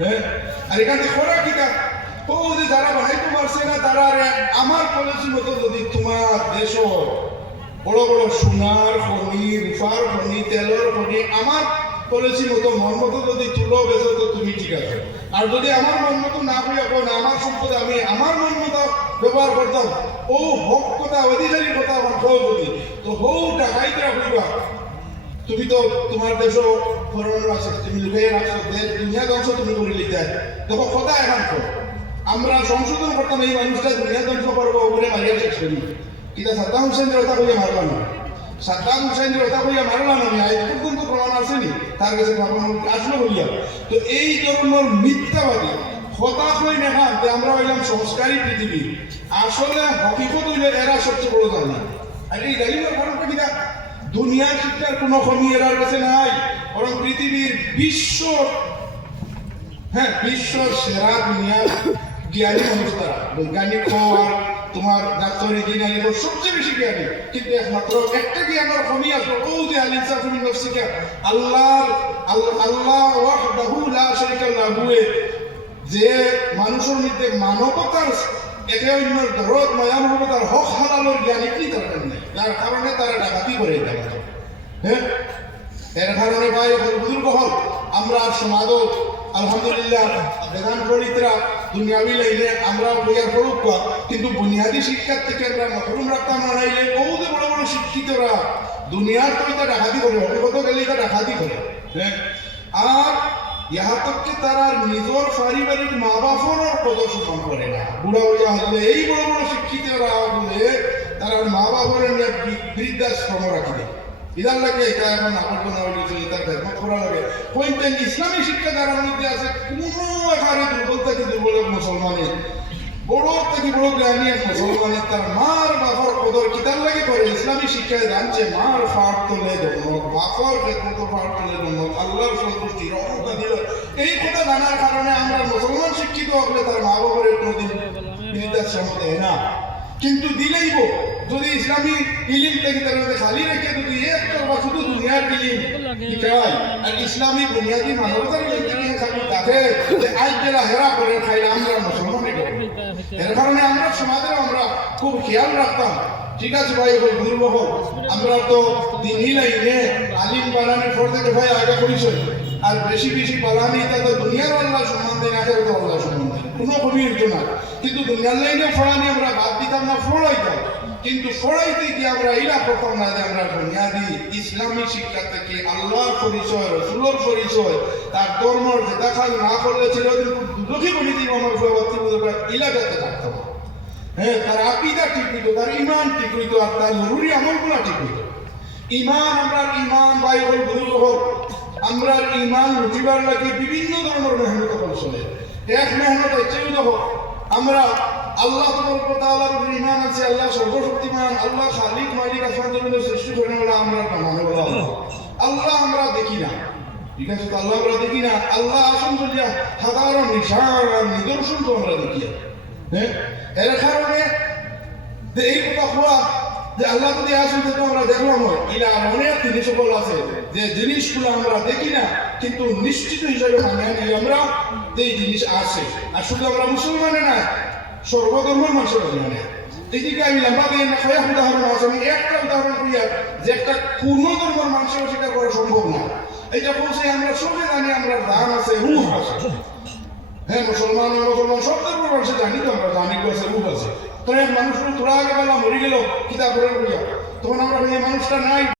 হ্যাঁ আর এখানে খোরা কিটা ও যে যারা বানাইতে পারছে না তারা আমার পলিসি মতো যদি তোমার দেশ বড় বড় সোনার খনি রূপার খনি তেলের খনি আমার পলিসি মতো মন মতো যদি তুলো বেছো তো তুমি ঠিক আছে আর যদি আমার মন মতো না হইয়া না আমার সম্পদ আমি আমার মন মতো ব্যবহার করতাম ও হক কথা অধিকারী কথা আমার হো যদি তো হৌ টাকাইতে হইবা তুমি তো তোমার দেশও ফরেনার আছে তুমি লুকিয়ে রাখছো দুনিয়া ধ্বংস তুমি করে লিখতে দেখো কথা এখন আমরা সংশোধন করতাম এই মানুষটা দুনিয়া ধ্বংস করবো ওপরে মারিয়া শেষ করি কিন্তু সাদ্দাম হুসেনের কথা কইয়া মারলাম না সাদ্দাম হুসেনের কথা কইয়া মারলাম আমি আজ পর্যন্ত প্রমাণ আসেনি তার কাছে আসলো বলিয়া তো এই ধরনের মিথ্যাবাদী হতাশ হই না যে আমরা হইলাম সংস্কারী পৃথিবী আসলে হকিকত হইলে এরা সবচেয়ে বড় জানি আর এই জানিবার কারণটা কিনা দুনিয়ার শিক্ষার কোনো কমি এরার কাছে নাই বরং পৃথিবীর বিশ্বর সেরা দুনিয়ার জ্ঞানী মানুষ তারা বৈজ্ঞানিক হওয়ার তোমার ডাক্তার ইঞ্জিনিয়ারিং সবচেয়ে বেশি জ্ঞানী কিন্তু একমাত্র একটা জ্ঞানের কমি আসলো ও যে আলিনসাফি মিন নাফসিকা আল্লাহ ওয়াহদাহু লা শারীকা লাহু যে মানুষের মধ্যে মানবতার একে অন্যের দরদ মায়া মহব্বতার হক হালালের জ্ঞান একটি দরকার নেই যার কারণে তারা ডাকাতি করে দেয় হ্যাঁ এর কারণে ভাই বুজুর্গ হল আমরা সমাজ আলহামদুলিল্লাহ বেদান পরিত্রা দুনিয়াবি লাইনে আমরা বইয়ার পড়ুক কিন্তু বুনিয়াদী শিক্ষার থেকে আমরা মহরুম রাখতাম না নাইলে বহুত বড় বড় শিক্ষিতরা দুনিয়ার তো এটা ডাকাতি করে অভিগত গেলে এটা ডাকাতি করে হ্যাঁ আর ইহা তককে তারা নিজের পারিবারিক মা বাপর কত সম্মান করে না বুড়া হইয়া হলে এই বড় বড় শিক্ষিতরা বলে তারা মা বাপর বৃদ্ধাশ্রম রাখি দেয় ইদার লাগে এটা এখন আবর্জনা হয়েছে এটার ধর্ম করা লাগে পয়েন্টেন ইসলামী শিক্ষা যারা মধ্যে আছে কোনো এখানে দুর্বল থেকে দুর্বল মুসলমানের বড় থেকে বড় জ্ঞানী এক মুসলমানের তার মার বাপর কদর কিতার লাগে করে ইসলামী শিক্ষায় জানছে মার ফাট তোলে ধন্যক বাপর মতো ফাট তোলে ধন্যক আল্লাহর সন্তুষ্টি রহমতা দিল এই কথা জানার কারণে আমরা মুসলমান শিক্ষিত হলে তার মা বাপের কোনোদিন বৃদ্ধাশ্রম দেয় না কিন্তু দিলেই যদি ইসলামী ইলিম থেকে তার খালি রেখে যদি একটা বা শুধু দুনিয়ার ইলিম শিখায় আর ইসলামী বুনিয়াদী মানবতার ইলিম খালি দেখে যে আজ যারা হেরা করে খাইলে আমরা মুসলমান এর কারণে আমরা সমাজে আমরা খুব খেয়াল রাখতাম ঠিক আছে ভাই দুর্বহ আমরা তো দিনই লাইনে আলিম বানানোর পর থেকে ভাই আগে পরিচয় আর বেশি বেশি বানানি তা তো দুনিয়ার আল্লাহ সম্মান দেয় না তো আল্লাহ সম্মান দেয় কোনো কবির না কিন্তু দুনিয়ার লাইনে ফড়ানি আমরা বাদ দিতাম না ফড়াইতাম কিন্তু ফড়াইতে গিয়ে আমরা এইরা করতাম না যে আমরা বুনিয়াদি ইসলামী শিক্ষা থেকে আল্লাহর পরিচয় রসুলের পরিচয় তার ধর্মর দেখাল না করলে ছিল দুঃখী বলি দিব আমার এলাকাতে থাকতাম হ্যাঁ তার আকিদা ঠিক হইতো তার ইমান ঠিক হইতো আর তার জরুরি আমলগুলো ঠিক হইতো ইমান আমরা ইমান বাই হল বুজুর্গ হোক আমরা ইমান রুটিবার লাগে বিভিন্ন ধরনের মেহনত করছিলে এক মেহনত হচ্ছে দেখো আমরা আল্লাহ তাআলার উপর ঈমান আছে আল্লাহ সর্বশক্তিমান আল্লাহ খালিক মালিক আসমান জমিনের সৃষ্টি করেন বলে আমরা মানে বলা আল্লাহ আমরা দেখি না ঠিক আছে আল্লাহ আমরা দেখি না আল্লাহ আসন বলিয়া সাধারণ নিদর্শন তো আমরা দেখি হ্যাঁ এর কারণে এই কথা হওয়া যে আল্লাহ যদি আসেন তো আমরা দেখলাম এরা অনেক জিনিস সকল আছে যে জিনিসগুলো আমরা দেখি না কিন্তু নিশ্চিত হিসাবে মানে নিয়ে আমরা এই জিনিস আছে আর শুধু আমরা মুসলমানে না সর্বধর্মের মানুষের মানে এদিকে আমি লম্বা দিয়ে না কয়েক উদাহরণ আছে আমি একটা উদাহরণ করিয়া যে একটা কোনো ধর্মের মানুষের স্বীকার করা সম্ভব না এটা বলছে আমরা সবাই জানি আমরা দান আছে রূহ আছে হ্যাঁ মুসলমান সব ধর্মের মানুষের জানি তো আমরা জানি আছে রূহ আছে তো এক মানুষ তোরা আগে বেলা মরে গেল কিতাব করে তখন আমরা এই মানুষটা নাই